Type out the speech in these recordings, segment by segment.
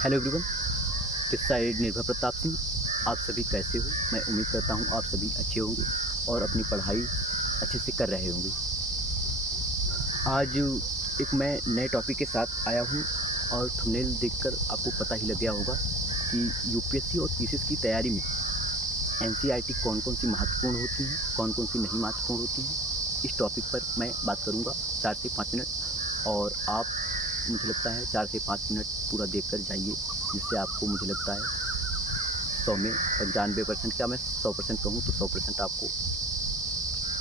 Hello everyone, this side निर्भय प्रताप सिंह। आप सभी कैसे हो? मैं उम्मीद करता हूँ आप सभी अच्छे होंगे और अपनी पढ़ाई अच्छे से कर रहे होंगे। आज एक मैं नए टॉपिक के साथ आया हूँ और थंबनेल देखकर आपको पता ही लग गया होगा कि यूपीएससी और पीसीएस की तैयारी में एनसीईआरटी कौन-कौन सी महत्वपूर्ण होती हैं, कौन-कौन सी नहीं महत्वपूर्ण होती हैं। इस टॉपिक पर मैं बात करूँगा 4 से 5 मिनट, और आप मुझे लगता है 4 से 5 मिनट पूरा देखकर जाइए, जिससे आपको मुझे लगता है 100 में 95%, क्या मैं 100% कहूँ तो 100% आपको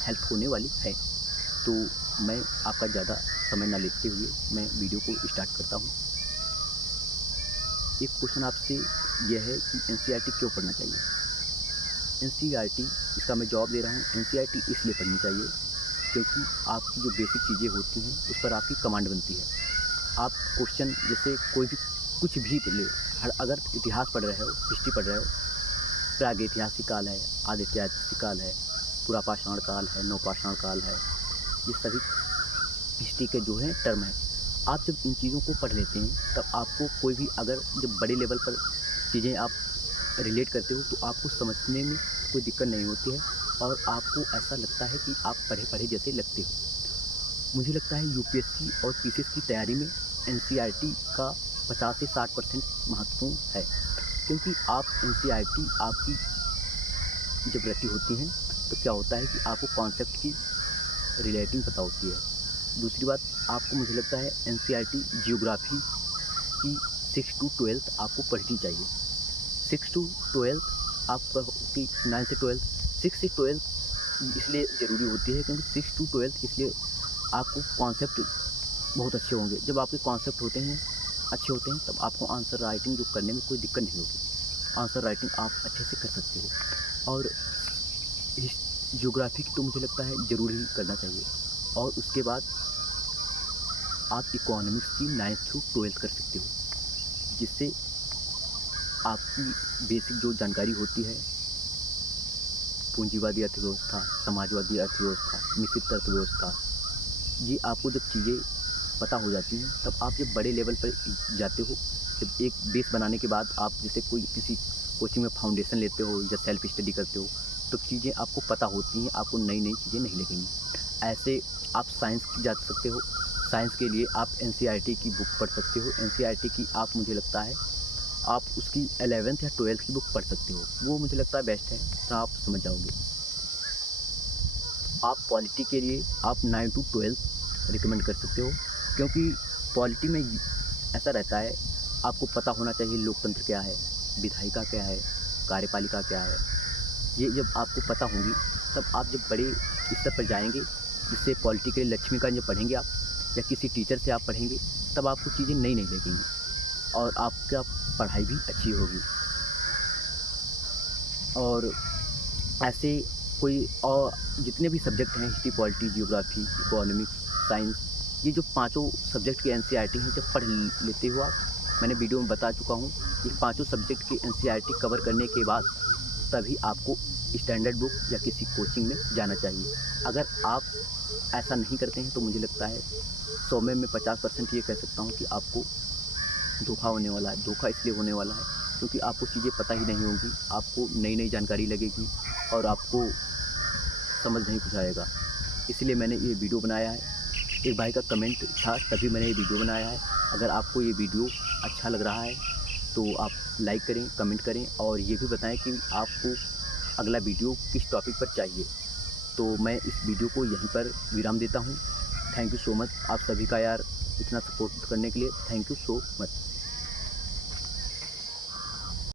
हेल्प होने वाली है। तो मैं आपका ज़्यादा समय ना लेते हुए मैं वीडियो को स्टार्ट करता हूँ। एक क्वेश्चन आपसे यह है कि एनसीईआरटी क्यों पढ़ना चाहिए? एनसीईआरटी, इसका मैं जवाब दे रहा हूँ, एनसीईआरटी इसलिए पढ़नी चाहिए क्योंकि आपकी जो बेसिक चीज़ें होती हैं उस पर आपकी कमांड बनती है। आप क्वेश्चन जैसे कोई भी कुछ भी ले, हर अगर इतिहास पढ़ रहे हो, हिस्ट्री पढ़ रहे हो, प्रागैतिहासिक काल है, आदिऐतिहासिक काल है, पुरापाषाण काल है, नवपाषाण काल है, ये सभी हिस्ट्री के जो है टर्म है। आप जब इन चीज़ों को पढ़ लेते हैं तब आपको कोई भी अगर जब बड़े लेवल पर चीज़ें आप रिलेट करते हो तो आपको समझने में कोई दिक्कत नहीं होती है और आपको ऐसा लगता है कि आप पढ़े पढ़े जैसे लगते हो। मुझे लगता है यूपीएससी और पीसीएस की तैयारी में एनसीईआरटी का 50 से 60% महत्वपूर्ण है, क्योंकि आप एनसीईआरटी आपकी जब रटी होती हैं तो क्या होता है कि आपको कॉन्सेप्ट की रिलेटिंग पता होती है। दूसरी बात, आपको मुझे लगता है एनसीईआरटी जियोग्राफी की 6 टू 12 आपको पढ़नी चाहिए। 6 टू 12 आपका कि 9 से 12, 6 से 12 इसलिए ज़रूरी होती है क्योंकि 6 टू 12 इसलिए आपको कॉन्सेप्ट बहुत अच्छे होंगे। जब आपके कॉन्सेप्ट होते हैं, अच्छे होते हैं, तब आपको आंसर राइटिंग जो करने में कोई दिक्कत नहीं होगी। आंसर राइटिंग आप अच्छे से कर सकते हो। और इस ज्योग्राफी की तो मुझे लगता है ज़रूर ही करना चाहिए। और उसके बाद आप इकोनॉमिक्स की 9th टू 12th कर सकते हो, जिससे आपकी बेसिक जो जानकारी होती है, पूंजीवादी अर्थव्यवस्था, समाजवादी अर्थव्यवस्था, मिश्रित अर्थव्यवस्था, ये आपको जब चीज़ें पता हो जाती हैं तब आप जब बड़े लेवल पर जाते हो, जब एक बेस बनाने के बाद आप जैसे कोई किसी कोचिंग में फाउंडेशन लेते हो या सेल्फ स्टडी करते हो तो चीज़ें आपको पता होती हैं, आपको नई नई चीज़ें नहीं लगेंगी। ऐसे आप साइंस की जा सकते हो, साइंस के लिए आप एनसीईआरटी की बुक पढ़ सकते हो। एनसीईआरटी की आप मुझे लगता है आप उसकी 11th या 12th की बुक पढ़ सकते हो, वो मुझे लगता है बेस्ट है, तो आप समझ जाओगे। आप पॉलिटी के लिए आप 9 टू 12 रिकमेंड कर सकते हो, क्योंकि पॉलिटी में ऐसा रहता है, आपको पता होना चाहिए लोकतंत्र क्या है, विधायिका क्या है, कार्यपालिका क्या है। ये जब आपको पता होंगी तब आप जब बड़े स्तर पर जाएंगे, जिससे पॉलिटी के लिए लक्ष्मीकांत जब पढ़ेंगे आप या किसी टीचर से आप पढ़ेंगे तब आपको चीज़ें नई नई लगेंगी और आपका पढ़ाई भी अच्छी होगी। और ऐसे कोई और जितने भी सब्जेक्ट हैं, history, polity, geography, economics, science, ये जो पाँचों सब्जेक्ट की एनसीईआरटी हैं, जब पढ़ लेते हो आप, मैंने वीडियो में बता चुका हूँ, ये पाँचों सब्जेक्ट की एनसीईआरटी कवर करने के बाद तभी आपको स्टैंडर्ड बुक या किसी कोचिंग में जाना चाहिए। अगर आप ऐसा नहीं करते हैं तो मुझे लगता है 100 में मैं 50% ये कह सकता हूँ कि आपको धोखा होने वाला है। धोखा इसलिए होने वाला है क्योंकि आपको चीज़ें पता ही नहीं होंगी, आपको नई नई जानकारी लगेगी और आपको समझ नहीं कुछ आएगा। इसलिए मैंने ये वीडियो बनाया है। एक भाई का कमेंट था तभी मैंने ये वीडियो बनाया है। अगर आपको ये वीडियो अच्छा लग रहा है तो आप लाइक करें, कमेंट करें और ये भी बताएं कि आपको अगला वीडियो किस टॉपिक पर चाहिए। तो मैं इस वीडियो को यहीं पर विराम देता हूँ। थैंक यू सो मच आप सभी का यार, इतना सपोर्ट करने के लिए थैंक यू सो मच।